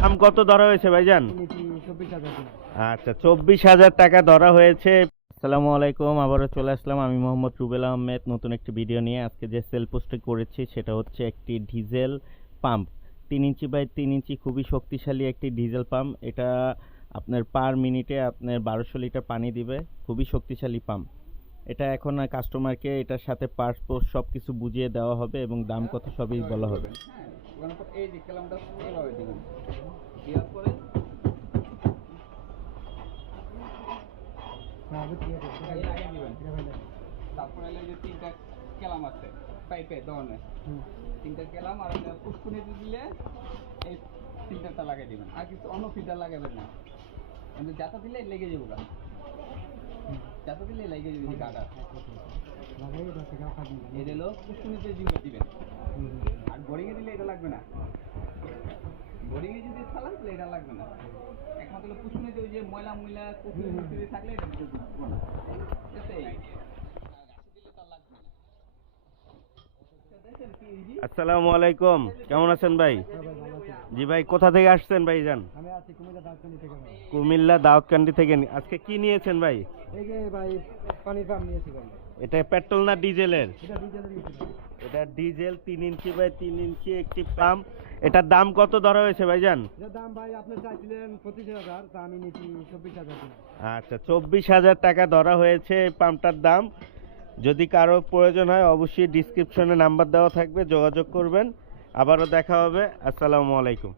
দাম কত ধরা হয়েছে ভাইজান? আচ্ছা চব্বিশ হাজার টাকা ধরা হয়েছে। আসসালামু আলাইকুম, আবারও চলে আসলাম আমি মোহাম্মদ রুবেল আহমেদ। নতুন একটি ভিডিও নিয়ে আজকে যে সেল পোস্টে করেছি, সেটা হচ্ছে একটি ডিজেল পাম্প তিন ইঞ্চি বাই তিন ইঞ্চি খুবই শক্তিশালী একটি ডিজেল পাম্প এটা আপনার পার মিনিটে আপনার বারোশো লিটার পানি দিবে। খুবই শক্তিশালী পাম্প এটা এখন কাস্টমারকে এটার সাথে পার্টস পোর্ট সব কিছু বুঝিয়ে দেওয়া হবে এবং দাম কত সবই বলা হবে। হ্যাঁ তারপরে কেলাম আছে ধরনের আর দিলে এই লাগিয়ে দিবেন আর কিছু অন্য ফিল্টার লাগাবেন না কিন্তু যাতা দিলে লেগে যাবে দিলে লেগে দিলো পুষ্কুনিতে দিবে দিবেন। আর বোরিংয়ে দিলে এটা লাগবে না। বোরিংয়ে যদি চালান তাহলে এটা লাগবে না। একমাত্র পুষ্কুনিতে ওই যে ময়লা ময়লা কুকুর মুকুরি থাকলে এটা লাগবে না? আসসালামু আলাইকুম। কেমন আছেন ভাই? জি ভাই কোথা থেকে আসছেন ভাই জান আমি আছি কুমিল্লা দাউদকান্দি থেকে। আজকে কি নিয়েছেন ভাই? এটা পেট্রোল না ডিজেলের এটা ডিজেল তিন ইঞ্চি বাই তিন ইঞ্চি একটি পাম্প এটার দাম কত ধরা হয়েছে ভাই জান দাম ভাই আপনি চাইছিলেন পঁচিশ হাজার আমি নিয়েছি চব্বিশ হাজার আচ্ছা চব্বিশ হাজার টাকা ধরা হয়েছে এই পাম্পটার দাম। যদি কারও প্রয়োজন হয় অবশ্যই ডিসক্রিপশনে নাম্বার দেওয়া থাকবে যোগাযোগ করবেন। আবারও দেখা হবে। আসসালামু আলাইকুম।